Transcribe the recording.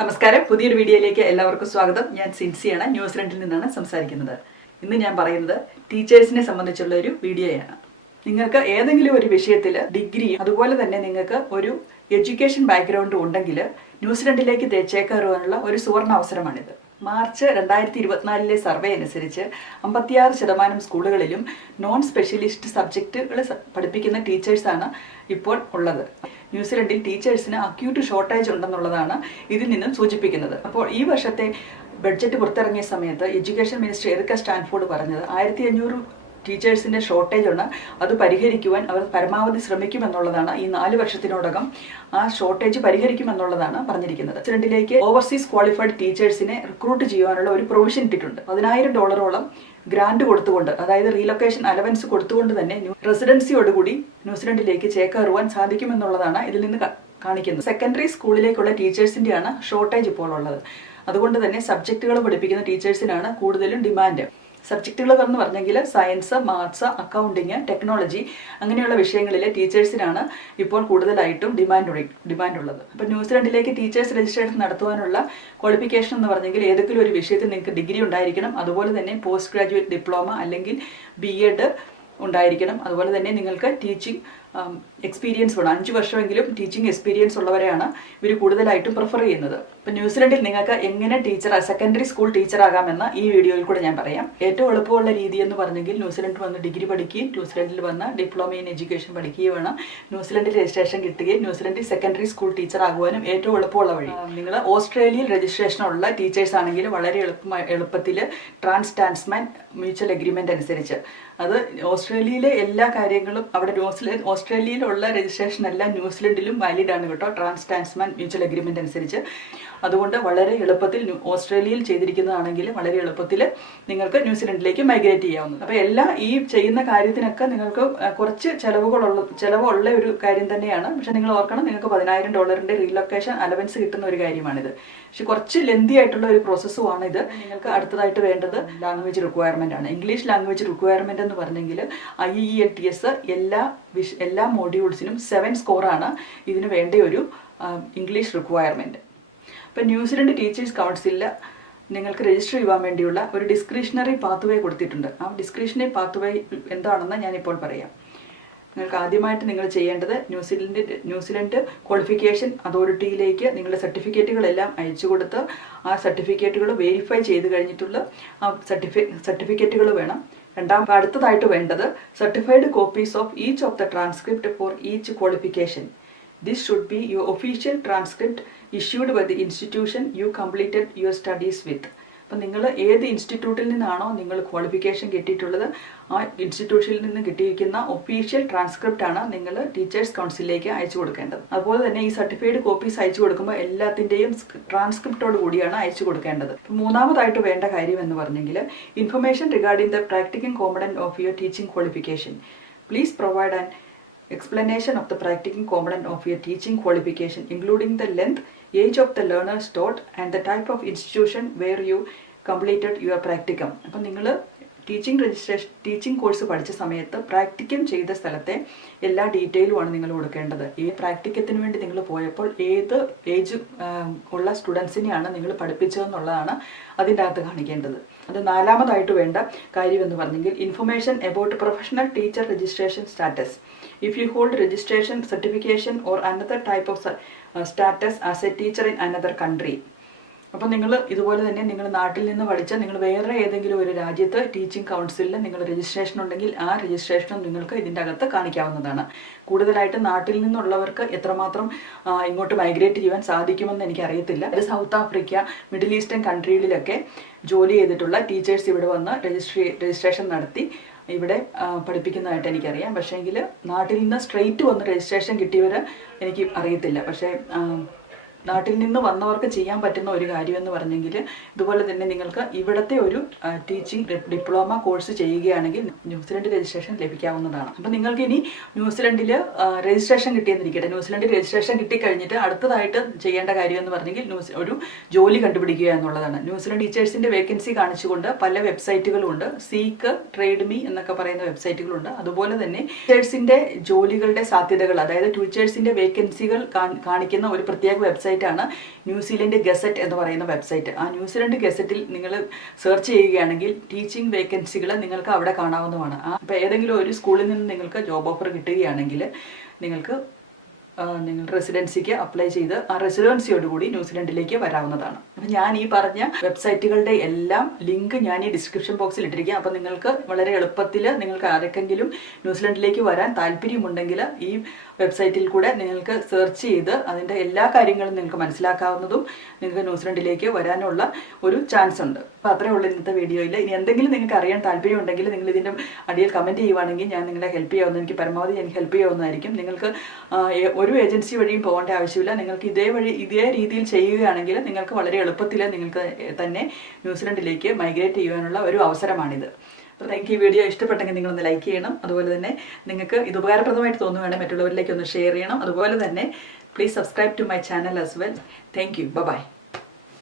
നമസ്കാരം. പുതിയൊരു വീഡിയോയിലേക്ക് എല്ലാവർക്കും സ്വാഗതം. ഞാൻ സിൻസിയാണ്. ന്യൂസിലൻഡിൽ നിന്നാണ് സംസാരിക്കുന്നത്. ഇന്ന് ഞാൻ പറയുന്നത് ടീച്ചേഴ്സിനെ സംബന്ധിച്ചുള്ള ഒരു വീഡിയോയാണ്. നിങ്ങൾക്ക് ഏതെങ്കിലും ഒരു വിഷയത്തിൽ ഡിഗ്രി അതുപോലെ തന്നെ നിങ്ങൾക്ക് ഒരു എഡ്യൂക്കേഷൻ ബാക്ക്ഗ്രൗണ്ട് ഉണ്ടെങ്കിൽ ന്യൂസിലൻഡിലേക്ക് തേച്ചേക്കാറുവാനുള്ള ഒരു സുവർണ അവസരമാണിത്. മാർച്ച് രണ്ടായിരത്തി ഇരുപത്തിനാലിലെ സർവേ അനുസരിച്ച് അമ്പത്തിയാറ് ശതമാനം സ്കൂളുകളിലും നോൺ സ്പെഷ്യലിസ്റ്റ് സബ്ജക്റ്റുകൾ പഠിപ്പിക്കുന്ന ടീച്ചേഴ്സാണ് ഇപ്പോൾ ഉള്ളത്. ന്യൂസിലൻഡിൽ ടീച്ചേഴ്സിന് അക്യൂട്ട് ഷോർട്ടേജ് ഉണ്ടെന്നുള്ളതാണ് ഇതിൽ നിന്നും സൂചിപ്പിക്കുന്നത്. അപ്പോൾ ഈ വർഷത്തെ ബഡ്ജറ്റ് പുറത്തിറങ്ങിയ സമയത്ത് എഡ്യൂക്കേഷൻ മിനിസ്റ്റർ എറിക്ക സ്റ്റാൻഫോർഡ് പറഞ്ഞത് ആയിരത്തി അഞ്ഞൂറ് ടീച്ചേഴ്സിന്റെ ഷോർട്ടേജ് ഉണ്ട് അത് പരിഹരിക്കുവാൻ അവർ പരമാവധി ശ്രമിക്കുമെന്നുള്ളതാണ് ഈ നാല് വർഷത്തിനോടകം ആ ഷോർട്ടേജ് പരിഹരിക്കുമെന്നുള്ളതാണ് പറഞ്ഞിരിക്കുന്നത്. പ്രസിഡന്റിലേക്ക് ഓവർസീസ് ക്വാളിഫൈഡ് ടീച്ചേഴ്സിനെ റിക്രൂട്ട് ചെയ്യുവാനുള്ള ഒരു പ്രൊവിഷൻ ഇട്ടിട്ടുണ്ട്. പതിനായിരം ഡോളറോളം ഗ്രാന്റ് കൊടുത്തുകൊണ്ട് അതായത് റീലൊക്കേഷൻ അലവൻസ് കൊടുത്തുകൊണ്ട് തന്നെ റെസിഡൻസിയോടുകൂടി ന്യൂസിലൻഡിലേക്ക് ചേക്കേറുവാൻ സാധിക്കുമെന്നുള്ളതാണ് ഇതിൽ നിന്ന് കാണിക്കുന്നത്. സെക്കൻഡറി സ്കൂളിലേക്കുള്ള ടീച്ചേഴ്സിന്റെയാണ് ഷോർട്ടേജ് ഇപ്പോൾ ഉള്ളത് അതുകൊണ്ട് തന്നെ സബ്ജക്റ്റുകൾ പഠിപ്പിക്കുന്ന ടീച്ചേഴ്സിനാണ് കൂടുതലും ഡിമാൻഡ് സബ്ജക്റ്റുകൾ എന്ന് പറഞ്ഞെങ്കിൽ സയൻസ് മാത്സ് അക്കൗണ്ടിങ് ടെക്നോളജി അങ്ങനെയുള്ള വിഷയങ്ങളിൽ ടീച്ചേഴ്സിനാണ് ഇപ്പോൾ കൂടുതലായിട്ടും ഡിമാൻഡ് ഡിമാൻഡ് ഉള്ളത് അപ്പോൾ ന്യൂസിലൻഡിലേക്ക് ടീച്ചേഴ്സ് രജിസ്ട്രേഷൻ നടത്തുവാനുള്ള ക്വാളിഫിക്കേഷൻ എന്ന് പറഞ്ഞെങ്കിൽ ഏതെങ്കിലും ഒരു വിഷയത്തിൽ നിങ്ങൾക്ക് ഡിഗ്രി ഉണ്ടായിരിക്കണം. അതുപോലെ തന്നെ പോസ്റ്റ് ഗ്രാജുവേറ്റ് ഡിപ്ലോമ അല്ലെങ്കിൽ ബി എഡ് ഉണ്ടായിരിക്കണം. അതുപോലെ തന്നെ നിങ്ങൾക്ക് ടീച്ചിങ് എക്സ്പീരിയൻസ് വേണം. അഞ്ച് വർഷമെങ്കിലും ടീച്ചിങ് എക്സ്പീരിയൻസ് ഉള്ളവരെയാണ് ഇവർ കൂടുതലായിട്ടും പ്രിഫർ ചെയ്യുന്നത്. ഇപ്പം ന്യൂസിലൻഡിൽ നിങ്ങൾക്ക് എങ്ങനെ ടീച്ചർ സെക്കൻഡറി സ്കൂൾ ടീച്ചർ ആകാമെന്ന് ഈ വീഡിയോയിൽ കൂടെ ഞാൻ പറയാം. ഏറ്റവും എളുപ്പമുള്ള രീതി എന്ന് പറഞ്ഞെങ്കിൽ ന്യൂസിലൻഡ് വന്ന് ഡിഗ്രി പഠിക്കുകയും ന്യൂസിലൻഡിൽ വന്ന് ഡിപ്ലോമ ഇൻ എഡ്യൂക്കേഷൻ പഠിക്കുകയും വേണം ന്യൂസിലൻഡിൽ രജിസ്ട്രേഷൻ കിട്ടുകയും ന്യൂസിലൻഡിൽ സെക്കൻഡറി സ്കൂൾ ടീച്ചർ ആകുവാനും ഏറ്റവും എളുപ്പമുള്ള വഴി. നിങ്ങൾ ഓസ്ട്രേലിയയിൽ രജിസ്ട്രേഷൻ ഉള്ള ടീച്ചേഴ്സ് ആണെങ്കിൽ വളരെ എളുപ്പമായി എളുപ്പത്തിൽ ട്രാൻസ് ടാൻസ്മാൻ മ്യൂച്വൽ അഗ്രിമെന്റ് അനുസരിച്ച്. അത് ഓസ്ട്രേലിയയിലെ എല്ലാ കാര്യങ്ങളും അവിടെ ന്യൂസിലൻഡ് ഓസ്ട്രേലിയയിലുള്ള രജിസ്ട്രേഷൻ എല്ലാം ന്യൂസിലൻഡിലും വാലിഡ് ആണ് കേട്ടോ. ട്രാൻസ് ടാൻസ്മാൻ മ്യൂച്വൽ അഗ്രിമെന്റ് അനുസരിച്ച്. അതുകൊണ്ട് വളരെ എളുപ്പത്തിൽ ഓസ്ട്രേലിയയിൽ ചെയ്തിരിക്കുന്നതാണെങ്കിൽ വളരെ എളുപ്പത്തിൽ നിങ്ങൾക്ക് ന്യൂസിലൻഡിലേക്ക് മൈഗ്രേറ്റ് ചെയ്യാവുന്നത് അപ്പോൾ എല്ലാ ഈ ചെയ്യുന്ന കാര്യത്തിനൊക്കെ നിങ്ങൾക്ക് കുറച്ച് ചിലവുകളുള്ള ചിലവുള്ള ഒരു കാര്യം തന്നെയാണ്. പക്ഷെ നിങ്ങൾ ഓർക്കണം നിങ്ങൾക്ക് പതിനായിരം ഡോളറിന്റെ റീലൊക്കേഷൻ അലവൻസ് കിട്ടുന്ന ഒരു കാര്യമാണിത്. പക്ഷെ കുറച്ച് ലെന്തി ആയിട്ടുള്ള ഒരു പ്രോസസ്സുമാണ് ഇത് നിങ്ങൾക്ക് അടുത്തതായിട്ട് വേണ്ടത് ലാംഗ്വേജ് റിക്വയർമെന്റ് ആണ്. ഇംഗ്ലീഷ് ലാംഗ്വേജ് റിക്വയർമെന്റ് എന്ന് പറഞ്ഞെങ്കിൽ I E L T S എല്ലാ വിഷ എല്ലാ മോഡ്യൂൾസിനും സെവൻ സ്കോറാണ് ഇതിന് വേണ്ട ഒരു ഇംഗ്ലീഷ് റിക്വയർമെന്റ് ഇപ്പം ന്യൂസിലൻഡ് ടീച്ചേഴ്സ് കൗൺസിലിൽ നിങ്ങൾക്ക് രജിസ്റ്റർ ചെയ്യുവാൻ വേണ്ടിയുള്ള ഒരു ഡിസ്ക്രിഷണറി പാത്വേ കൊടുത്തിട്ടുണ്ട്. ആ ഡിസ്ക്രിഷണറി പാത്വേ എന്താണെന്ന് ഞാനിപ്പോൾ പറയാം. നിങ്ങൾക്ക് ആദ്യമായിട്ട് നിങ്ങൾ ചെയ്യേണ്ടത് ന്യൂസിലൻഡ് ന്യൂസിലൻഡ് ക്വാളിഫിക്കേഷൻ അതോറിറ്റിയിലേക്ക് നിങ്ങളുടെ സർട്ടിഫിക്കറ്റുകളെല്ലാം അയച്ചു കൊടുത്ത് ആ സർട്ടിഫിക്കറ്റുകൾ വെരിഫൈ ചെയ്ത് കഴിഞ്ഞിട്ടുള്ള ആ സർട്ടിഫി സർട്ടിഫിക്കറ്റുകൾ വേണം. രണ്ടാം അടുത്തതായിട്ട് വേണ്ടത് certified copies of each of the transcript for each qualification this should be your official transcript issued by the institution you completed your studies with. അപ്പം നിങ്ങൾ ഏത് ഇൻസ്റ്റിറ്റ്യൂട്ടിൽ നിന്നാണോ നിങ്ങൾ ക്വാളിഫിക്കേഷൻ കിട്ടിയിട്ടുള്ളത് ആ ഇൻസ്റ്റിറ്റ്യൂഷനിൽ നിന്ന് കിട്ടിയിരിക്കുന്ന ഒഫീഷ്യൽ ട്രാൻസ്ക്രിപ്റ്റ് ആണ് നിങ്ങൾ ടീച്ചേഴ്സ് കൗൺസിലിലേക്ക് അയച്ചു കൊടുക്കേണ്ടത്. അതുപോലെ തന്നെ ഈ സർട്ടിഫൈഡ് കോപ്പീസ് അയച്ചു കൊടുക്കുമ്പോൾ എല്ലാത്തിന്റെയും ട്രാൻസ്ക്രിപ്റ്റോട് കൂടിയാണ് അയച്ചു കൊടുക്കേണ്ടത്. മൂന്നാമതായിട്ട് വേണ്ട കാര്യം എന്ന് പറഞ്ഞെങ്കിൽ information regarding the practical component of your teaching qualification please provide and explanation of the practicing component of your teaching qualification including the length age of the learners taught and the type of institution where you completed your practicum അപ്പം നിങ്ങൾ teaching registration teaching course പഠിച്ച സമയത്ത് practicum ചെയ്ത സ്ഥലത്തെ എല്ലാ ഡീറ്റെയിലുമാണ് നിങ്ങൾ കൊടുക്കേണ്ടത്. ഈ പ്രാക്ടിക്കത്തിന് വേണ്ടി നിങ്ങൾ പോയപ്പോൾ ഏത് ഏജ് ഉള്ള സ്റ്റുഡൻസിനെയാണ് നിങ്ങൾ പഠിപ്പിച്ചതെന്നുള്ളതാണ് അതിന്റെ അകത്ത് കാണിക്കേണ്ടത്. അത് നാലാമതായിട്ട് വേണ്ട കാര്യം എന്ന് പറഞ്ഞെങ്കിൽ information about professional teacher registration status if you hold registration certification or another type of status as a teacher in another in another country അപ്പം നിങ്ങൾ ഇതുപോലെ തന്നെ നിങ്ങൾ നാട്ടിൽ നിന്ന് പഠിച്ച നിങ്ങൾ വേറെ ഏതെങ്കിലും ഒരു രാജ്യത്ത് ടീച്ചിങ് കൗൺസിലിൽ നിങ്ങൾ രജിസ്ട്രേഷൻ ഉണ്ടെങ്കിൽ ആ രജിസ്ട്രേഷനും നിങ്ങൾക്ക് ഇതിന്റെ അകത്ത് കാണിക്കാവുന്നതാണ്. കൂടുതലായിട്ട് നാട്ടിൽ നിന്നുള്ളവർക്ക് എത്രമാത്രം ഇങ്ങോട്ട് മൈഗ്രേറ്റ് ചെയ്യാൻ സാധിക്കുമെന്ന് എനിക്കറിയത്തില്ല. അത് സൗത്ത് ആഫ്രിക്ക മിഡിൽ ഈസ്റ്റേൺ കൺട്രികളിലൊക്കെ ജോലി ചെയ്തിട്ടുള്ള ടീച്ചേഴ്സ് ഇവിടെ വന്ന് രജിസ്ട്രേ രജിസ്ട്രേഷൻ നടത്തി ഇവിടെ പഠിപ്പിക്കുന്നതായിട്ട് എനിക്കറിയാം. പക്ഷേങ്കിൽ നാട്ടിൽ നിന്ന് സ്ട്രെയിറ്റ് വന്ന് രജിസ്ട്രേഷൻ കിട്ടിയവർ എനിക്ക് അറിയത്തില്ല. പക്ഷേ നാട്ടിൽ നിന്ന് വന്നവർക്ക് ചെയ്യാൻ പറ്റുന്ന ഒരു കാര്യം എന്ന് പറഞ്ഞെങ്കിൽ ഇതുപോലെ തന്നെ നിങ്ങൾക്ക് ഇവിടുത്തെ ഒരു ടീച്ചിങ് ഡിപ്ലോമ കോഴ്സ് ചെയ്യുകയാണെങ്കിൽ ന്യൂസിലൻഡ് രജിസ്ട്രേഷൻ ലഭിക്കാവുന്നതാണ്. അപ്പം നിങ്ങൾക്ക് ഇനി ന്യൂസിലൻഡിൽ രജിസ്ട്രേഷൻ കിട്ടിയെന്നിരിക്കട്ടെ. ന്യൂസിലൻഡിൽ രജിസ്ട്രേഷൻ കിട്ടിക്കഴിഞ്ഞിട്ട് അടുത്തതായിട്ട് ചെയ്യേണ്ട കാര്യം എന്ന് പറഞ്ഞെങ്കിൽ ന്യൂസ് ഒരു ജോലി കണ്ടുപിടിക്കുക എന്നുള്ളതാണ്. ന്യൂസിലൻഡ് ടീച്ചേഴ്സിന്റെ വേക്കൻസി കാണിച്ചുകൊണ്ട് പല വെബ്സൈറ്റുകളുണ്ട്. സീക്ക് ട്രേഡ് മീ എന്നൊക്കെ പറയുന്ന വെബ്സൈറ്റുകളുണ്ട്. അതുപോലെ തന്നെ ടീച്ചേഴ്സിന്റെ ജോലികളുടെ സാധ്യതകൾ അതായത് ടീച്ചേഴ്സിന്റെ വേക്കൻസികൾ കാണിക്കുന്ന ഒരു പ്രത്യേക വെബ്സൈറ്റ് വെബ്സൈറ്റാണ്. ന്യൂസിലൻഡ് ഗസറ്റ് എന്ന് പറയുന്ന വെബ്സൈറ്റ്. ആ ന്യൂസിലൻഡ് ഗസറ്റിൽ നിങ്ങൾ സെർച്ച് ചെയ്യുകയാണെങ്കിൽ ടീച്ചിങ് വേക്കൻസികൾ നിങ്ങൾക്ക് അവിടെ കാണാവുന്നതാണ്. ആ ഇപ്പോൾ ഏതെങ്കിലും ഒരു സ്കൂളിൽ നിന്ന് നിങ്ങൾക്ക് ജോബ് ഓഫർ കിട്ടുകയാണെങ്കിൽ നിങ്ങൾക്ക് നിങ്ങൾ റെസിഡൻസിക്ക് അപ്ലൈ ചെയ്ത് ആ റെസിഡൻസിയോടുകൂടി ന്യൂസിലൻഡിലേക്ക് വരാവുന്നതാണ്. അപ്പം ഞാൻ ഈ പറഞ്ഞ വെബ്സൈറ്റുകളുടെ എല്ലാം ലിങ്ക് ഞാൻ ഈ ഡിസ്ക്രിപ്ഷൻ ബോക്സിൽ ഇട്ടിരിക്കുക അപ്പം നിങ്ങൾക്ക് വളരെ എളുപ്പത്തിൽ നിങ്ങൾക്ക് ആർക്കെങ്കിലും ന്യൂസിലൻഡിലേക്ക് വരാൻ താല്പര്യമുണ്ടെങ്കിൽ ഈ വെബ്സൈറ്റിൽ കൂടെ നിങ്ങൾക്ക് സെർച്ച് ചെയ്ത് അതിന്റെ എല്ലാ കാര്യങ്ങളും നിങ്ങൾക്ക് മനസ്സിലാക്കാവുന്നതും നിങ്ങൾക്ക് ന്യൂസിലൻഡിലേക്ക് വരാനുള്ള ഒരു ചാൻസ് ഉണ്ട്. അപ്പോൾ അത്രേ ഉള്ളൂ ഇന്നത്തെ വീഡിയോയിൽ. ഇനി എന്തെങ്കിലും നിങ്ങൾക്ക് അറിയാൻ താല്പര്യമുണ്ടെങ്കിൽ നിങ്ങൾ ഇതിന്റെ അടിയിൽ കമന്റ് ചെയ്യുവാണെങ്കിൽ ഞാൻ നിങ്ങളെ ഹെൽപ്പ് ചെയ്യാവുന്ന എനിക്ക് പരമാവധി എനിക്ക് ഹെൽപ്പ് ചെയ്യാവുന്നതായിരിക്കും. നിങ്ങൾക്ക് ഒരു ഏജൻസി വഴിയും പോകേണ്ട ആവശ്യമില്ല. നിങ്ങൾക്ക് ഇതേ വഴി ഇതേ രീതിയിൽ ചെയ്യുകയാണെങ്കിൽ നിങ്ങൾക്ക് വളരെ എളുപ്പത്തിൽ നിങ്ങൾക്ക് തന്നെ ന്യൂസിലൻഡിലേക്ക് മൈഗ്രേറ്റ് ചെയ്യുവാനുള്ള ഒരു അവസരമാണിത്. അപ്പോൾ നിങ്ങൾക്ക് ഈ വീഡിയോ ഇഷ്ടപ്പെട്ടെങ്കിൽ നിങ്ങളൊന്ന് ലൈക്ക് ചെയ്യണം. അതുപോലെ തന്നെ നിങ്ങൾക്ക് ഇത് ഉപകാരപ്രദമായിട്ട് തോന്നുകയാണെങ്കിൽ മറ്റുള്ളവരിലേക്ക് ഒന്ന് ഷെയർ ചെയ്യണം. അതുപോലെ തന്നെ please subscribe to my channel as well thank you bye